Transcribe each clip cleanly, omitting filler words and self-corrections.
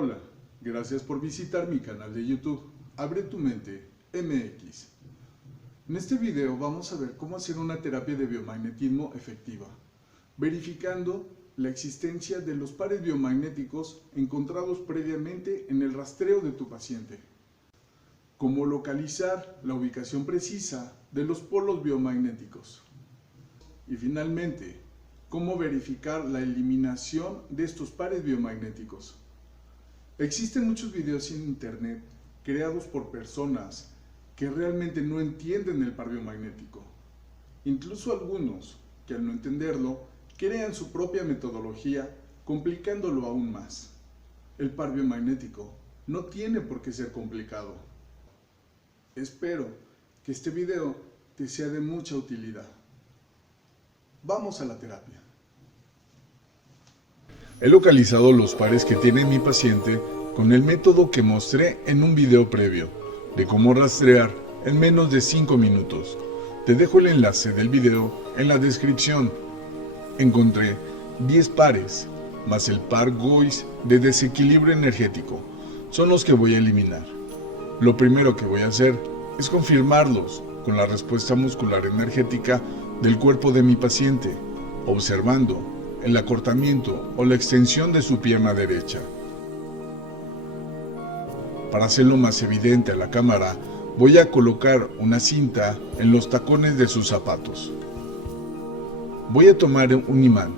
Hola, gracias por visitar mi canal de YouTube, Abre tu Mente MX. En este video vamos a ver cómo hacer una terapia de biomagnetismo efectiva, verificando la existencia de los pares biomagnéticos encontrados previamente en el rastreo de tu paciente. Cómo localizar la ubicación precisa de los polos biomagnéticos. Y finalmente, cómo verificar la eliminación de estos pares biomagnéticos. Existen muchos videos en internet creados por personas que realmente no entienden el par biomagnético. Incluso algunos que al no entenderlo crean su propia metodología complicándolo aún más. El par biomagnético no tiene por qué ser complicado. Espero que este video te sea de mucha utilidad. Vamos a la terapia. He localizado los pares que tiene mi paciente con el método que mostré en un video previo, de cómo rastrear en menos de 5 minutos. Te dejo el enlace del video en la descripción. Encontré 10 pares, más el par GOIS de desequilibrio energético. Son los que voy a eliminar. Lo primero que voy a hacer es confirmarlos con la respuesta muscular energética del cuerpo de mi paciente, observando el acortamiento o la extensión de su pierna derecha. Para hacerlo más evidente a la cámara, voy a colocar una cinta en los tacones de sus zapatos. Voy a tomar un imán.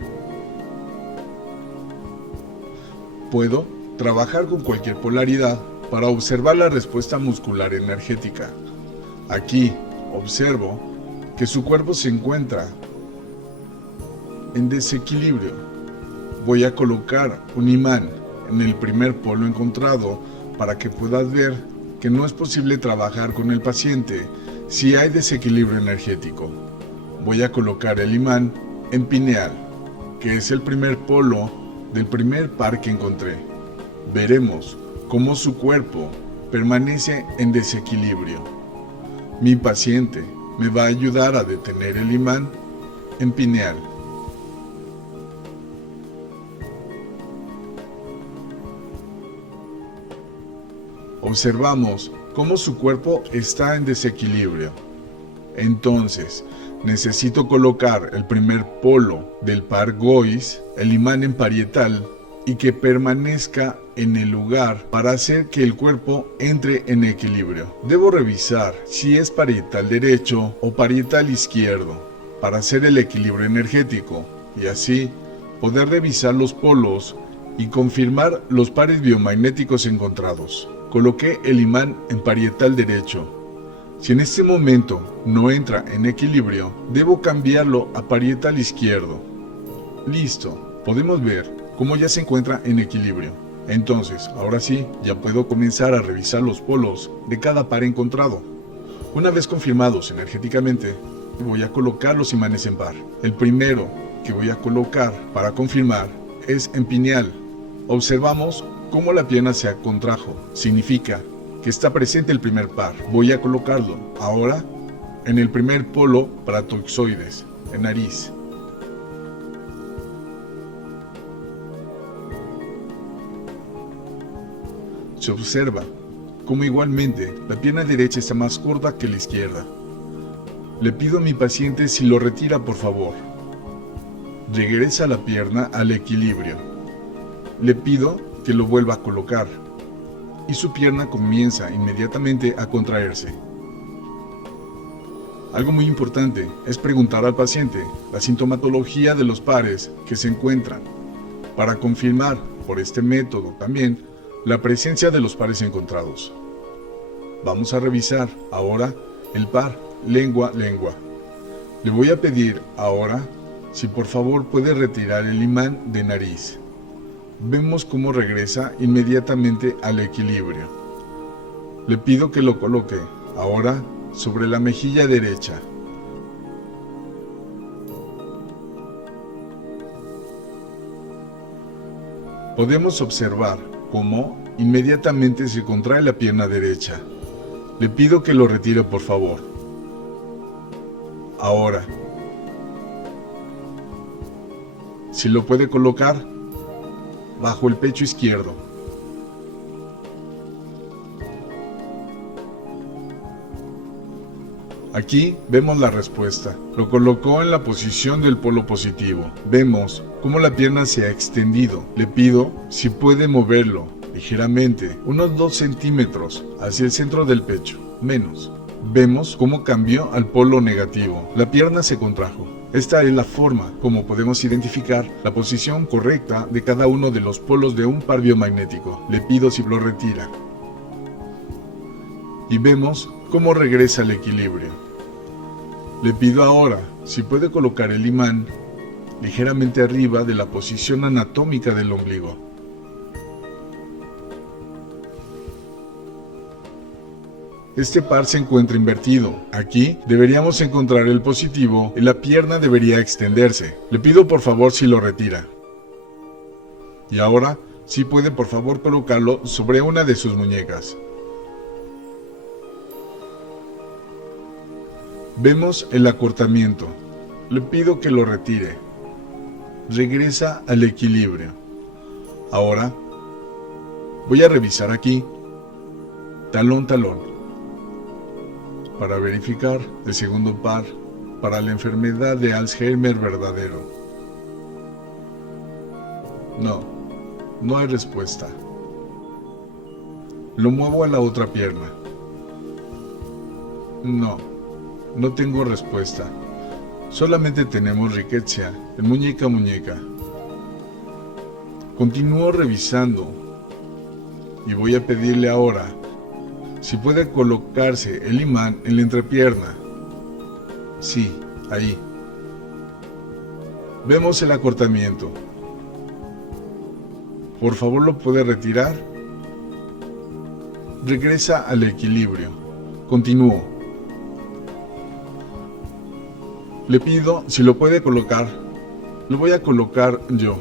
Puedo trabajar con cualquier polaridad para observar la respuesta muscular energética. Aquí observo que su cuerpo se encuentra en desequilibrio. Voy a colocar un imán en el primer polo encontrado para que puedas ver que no es posible trabajar con el paciente si hay desequilibrio energético. Voy a colocar el imán en pineal, que es el primer polo del primer par que encontré. Veremos cómo su cuerpo permanece en desequilibrio. Mi paciente me va a ayudar a detener el imán en pineal. Observamos cómo su cuerpo está en desequilibrio. Entonces, necesito colocar el primer polo del par GOIS, el imán en parietal, y que permanezca en el lugar para hacer que el cuerpo entre en equilibrio. Debo revisar si es parietal derecho o parietal izquierdo para hacer el equilibrio energético y así poder revisar los polos y confirmar los pares biomagnéticos encontrados. Coloqué el imán en parietal derecho. Si en este momento no entra en equilibrio, debo cambiarlo a parietal izquierdo. Listo, podemos ver cómo ya se encuentra en equilibrio. Entonces, ahora sí, ya puedo comenzar a revisar los polos de cada par encontrado. Una vez confirmados energéticamente, voy a colocar los imanes en par. El primero que voy a colocar para confirmar es en pineal. Observamos cómo la pierna se contrajo. Significa que está presente el primer par. Voy a colocarlo ahora en el primer polo paratoxoides, en nariz. Se observa cómo igualmente la pierna derecha está más corta que la izquierda. Le pido a mi paciente si lo retira, por favor. Regresa la pierna al equilibrio. Le pido que lo vuelva a colocar y su pierna comienza inmediatamente a contraerse. Algo muy importante es preguntar al paciente la sintomatología de los pares que se encuentran para confirmar por este método también la presencia de los pares encontrados. Vamos a revisar ahora el par lengua-lengua. Le voy a pedir ahora si por favor puede retirar el imán de nariz. Vemos cómo regresa inmediatamente al equilibrio. Le pido que lo coloque ahora sobre la mejilla derecha. Podemos observar cómo inmediatamente se contrae la pierna derecha. Le pido que lo retire, por favor. Ahora, si lo puede colocar bajo el pecho izquierdo. Aquí vemos la respuesta. Lo colocó en la posición del polo positivo. Vemos cómo la pierna se ha extendido. Le pido si puede moverlo ligeramente, unos 2 centímetros hacia el centro del pecho, menos. Vemos cómo cambió al polo negativo. La pierna se contrajo. Esta es la forma como podemos identificar la posición correcta de cada uno de los polos de un par biomagnético. Le pido si lo retira. Y vemos cómo regresa al equilibrio. Le pido ahora si puede colocar el imán ligeramente arriba de la posición anatómica del ombligo. Este par se encuentra invertido. Aquí deberíamos encontrar el positivo y la pierna debería extenderse. Le pido por favor si lo retira. Y ahora, si puede por favor colocarlo sobre una de sus muñecas. Vemos el acortamiento. Le pido que lo retire. Regresa al equilibrio. Ahora, voy a revisar aquí, talón, para verificar el segundo par para la enfermedad de Alzheimer verdadero. No hay respuesta. Lo muevo a la otra pierna. No tengo respuesta. Solamente tenemos rickettsia en muñeca a muñeca. Continúo revisando y voy a pedirle ahora si puede colocarse el imán en la entrepierna. Sí, ahí. Vemos el acortamiento. Por favor, ¿lo puede retirar? Regresa al equilibrio. Continúo. Le pido si lo puede colocar. Lo voy a colocar yo.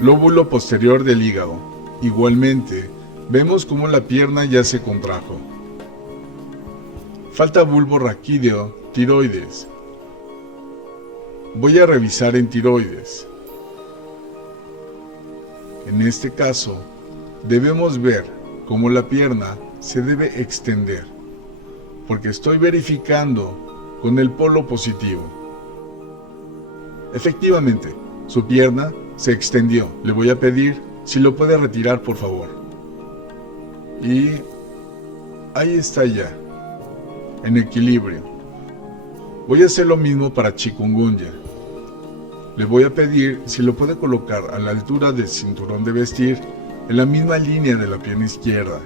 Lóbulo posterior del hígado. Igualmente, vemos cómo la pierna ya se contrajo. Falta bulbo raquídeo, tiroides. Voy a revisar en tiroides. En este caso, debemos ver cómo la pierna se debe extender, porque estoy verificando con el polo positivo. Efectivamente, su pierna se extendió. Le voy a pedir si lo puede retirar, por favor. Y ahí está ya, en equilibrio. Voy a hacer lo mismo para chikungunya. Le voy a pedir si lo puede colocar a la altura del cinturón de vestir, en la misma línea de la pierna izquierda.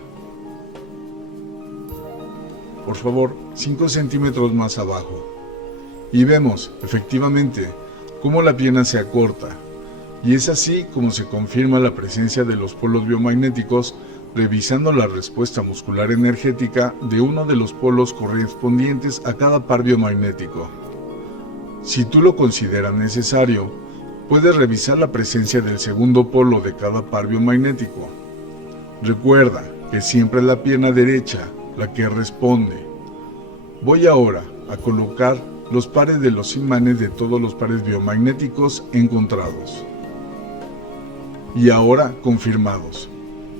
Por favor, 5 centímetros más abajo. Y vemos, efectivamente, cómo la pierna se acorta. Y es así como se confirma la presencia de los polos biomagnéticos, revisando la respuesta muscular energética de uno de los polos correspondientes a cada par biomagnético. Si tú lo consideras necesario, puedes revisar la presencia del segundo polo de cada par biomagnético. Recuerda que siempre es la pierna derecha la que responde. Voy ahora a colocar los pares de los imanes de todos los pares biomagnéticos encontrados. Y ahora confirmados.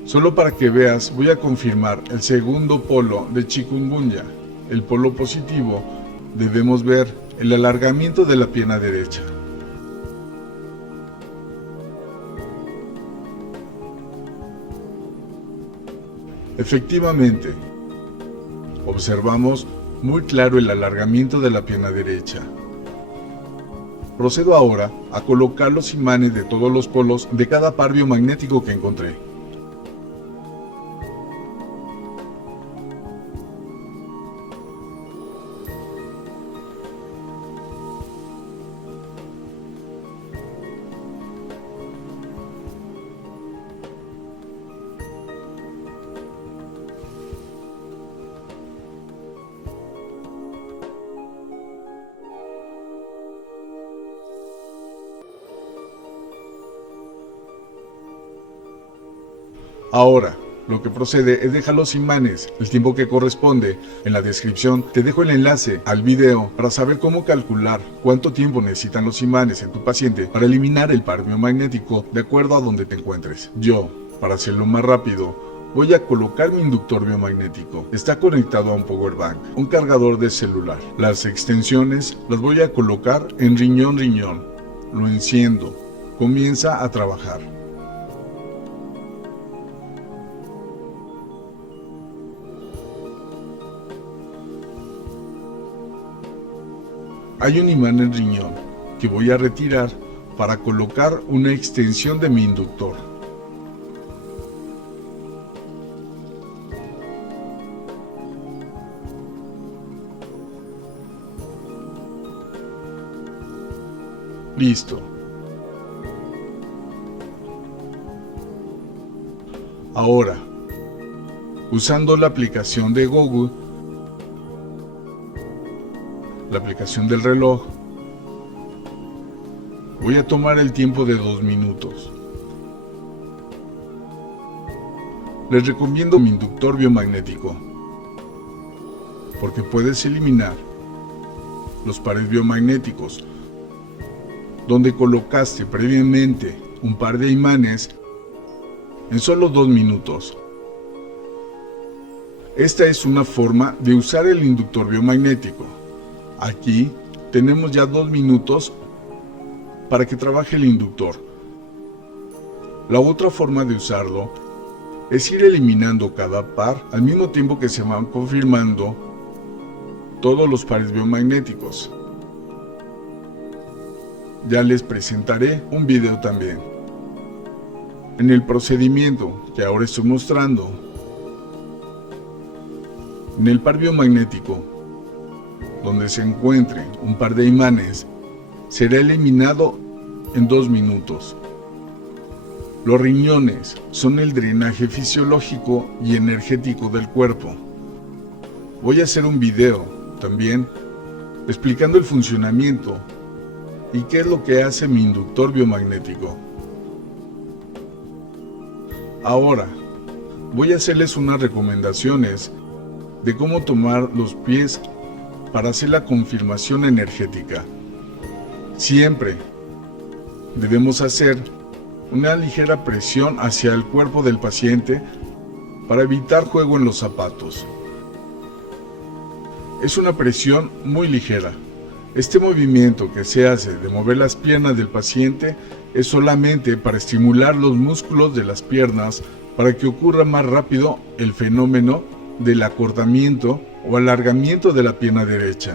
Solo para que veas, voy a confirmar el segundo polo de chikungunya. El polo positivo, debemos ver el alargamiento de la pierna derecha. Efectivamente, observamos muy claro el alargamiento de la pierna derecha. Procedo ahora a colocar los imanes de todos los polos de cada par biomagnético que encontré. Ahora, lo que procede es dejar los imanes el tiempo que corresponde. En la descripción te dejo el enlace al video para saber cómo calcular cuánto tiempo necesitan los imanes en tu paciente para eliminar el par biomagnético de acuerdo a donde te encuentres. Yo Para hacerlo más rápido, voy a colocar mi inductor biomagnético. Está conectado a un power bank, un cargador de celular. Las extensiones las voy a colocar en riñón. Lo enciendo. Comienza a trabajar. Hay un imán en riñón que voy a retirar para colocar una extensión de mi inductor. Listo. Ahora, usando la aplicación de Google, la aplicación del reloj, voy a tomar el tiempo de 2 minutos. Les recomiendo mi inductor biomagnético, porque puedes eliminar los pares biomagnéticos donde colocaste previamente un par de imanes en solo 2 minutos. Esta es una forma de usar el inductor biomagnético. Aquí tenemos ya 2 minutos para que trabaje el inductor. La otra forma de usarlo es ir eliminando cada par al mismo tiempo que se van confirmando todos los pares biomagnéticos. Ya les presentaré un video también. En el procedimiento que ahora estoy mostrando, en el par biomagnético, donde se encuentre un par de imanes, será eliminado en 2 minutos. Los riñones son el drenaje fisiológico y energético del cuerpo. Voy a hacer un video también explicando el funcionamiento y qué es lo que hace mi inductor biomagnético. Ahora, voy a hacerles unas recomendaciones de cómo tomar los pies para hacer la confirmación energética. Siempre debemos hacer una ligera presión hacia el cuerpo del paciente para evitar juego en los zapatos. Es una presión muy ligera. Este movimiento que se hace de mover las piernas del paciente es solamente para estimular los músculos de las piernas para que ocurra más rápido el fenómeno del acortamiento o alargamiento de la pierna derecha.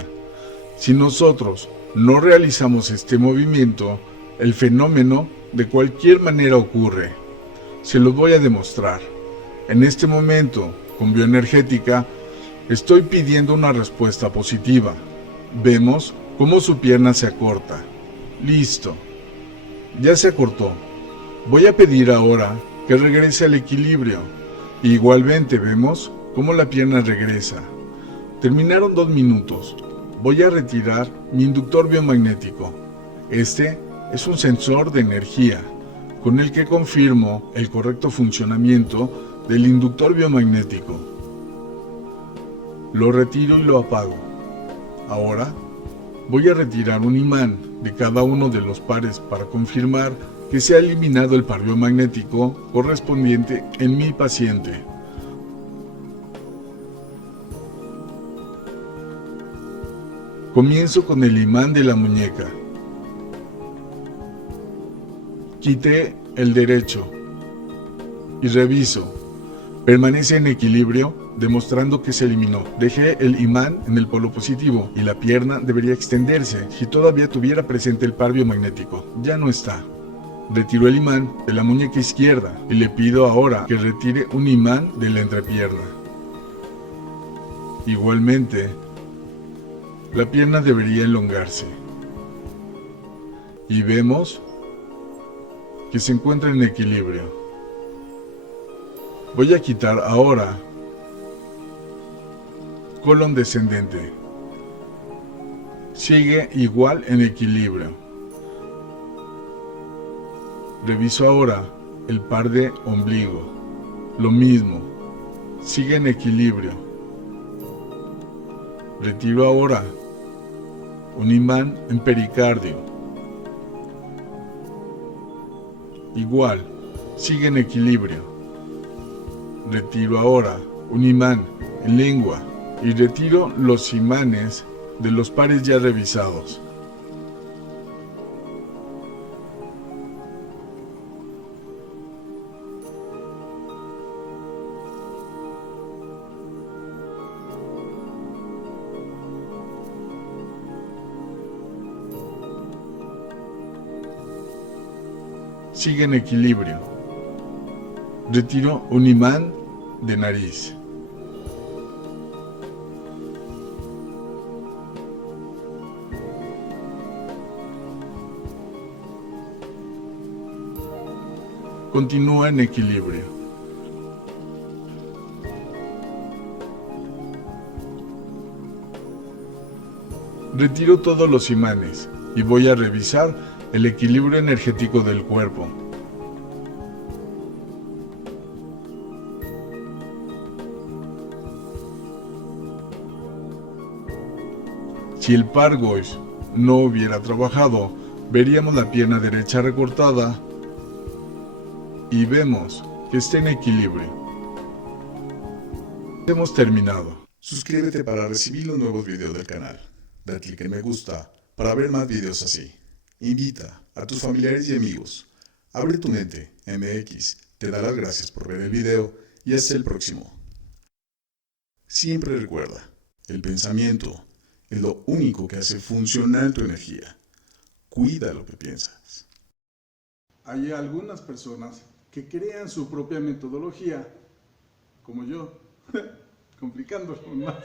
Si nosotros no realizamos este movimiento, el fenómeno de cualquier manera ocurre. Se los voy a demostrar. En este momento, con bioenergética, estoy pidiendo una respuesta positiva. Vemos cómo su pierna se acorta. Listo. Ya se acortó. Voy a pedir ahora que regrese al equilibrio. Igualmente vemos cómo la pierna regresa. Terminaron 2 minutos. Voy a retirar mi inductor biomagnético. Este es un sensor de energía con el que confirmo el correcto funcionamiento del inductor biomagnético. Lo retiro y lo apago. Ahora voy a retirar un imán de cada uno de los pares para confirmar que se ha eliminado el par biomagnético correspondiente en mi paciente. Comienzo con el imán de la muñeca. Quité el derecho y reviso. Permanece en equilibrio, demostrando que se eliminó. Dejé el imán en el polo positivo y la pierna debería extenderse si todavía tuviera presente el par biomagnético. Ya no está. Retiro el imán de la muñeca izquierda y le pido ahora que retire un imán de la entrepierna. Igualmente, la pierna debería elongarse. Y vemos que se encuentra en equilibrio. Voy a quitar ahora colon descendente. Sigue igual en equilibrio. Reviso ahora el par de ombligo. Lo mismo. Sigue en equilibrio. Retiro ahora un imán en pericardio. Igual. Sigue en equilibrio. Retiro ahora un imán en lengua y retiro los imanes de los pares ya revisados. Sigue en equilibrio. Retiro un imán de nariz. Continúa en equilibrio. Retiro todos los imanes y voy a revisar el equilibrio energético del cuerpo. Si el par Gois no hubiera trabajado, veríamos la pierna derecha recortada y vemos que está en equilibrio. Hemos terminado. Suscríbete para recibir los nuevos videos del canal. Da clic en me gusta para ver más videos así. Invita a tus familiares y amigos. Abre tu mente, MX. Te da las gracias por ver el video y hasta el próximo. Siempre recuerda, el pensamiento es lo único que hace funcionar tu energía. Cuida lo que piensas. Hay algunas personas que crean su propia metodología, como yo, complicándolo más.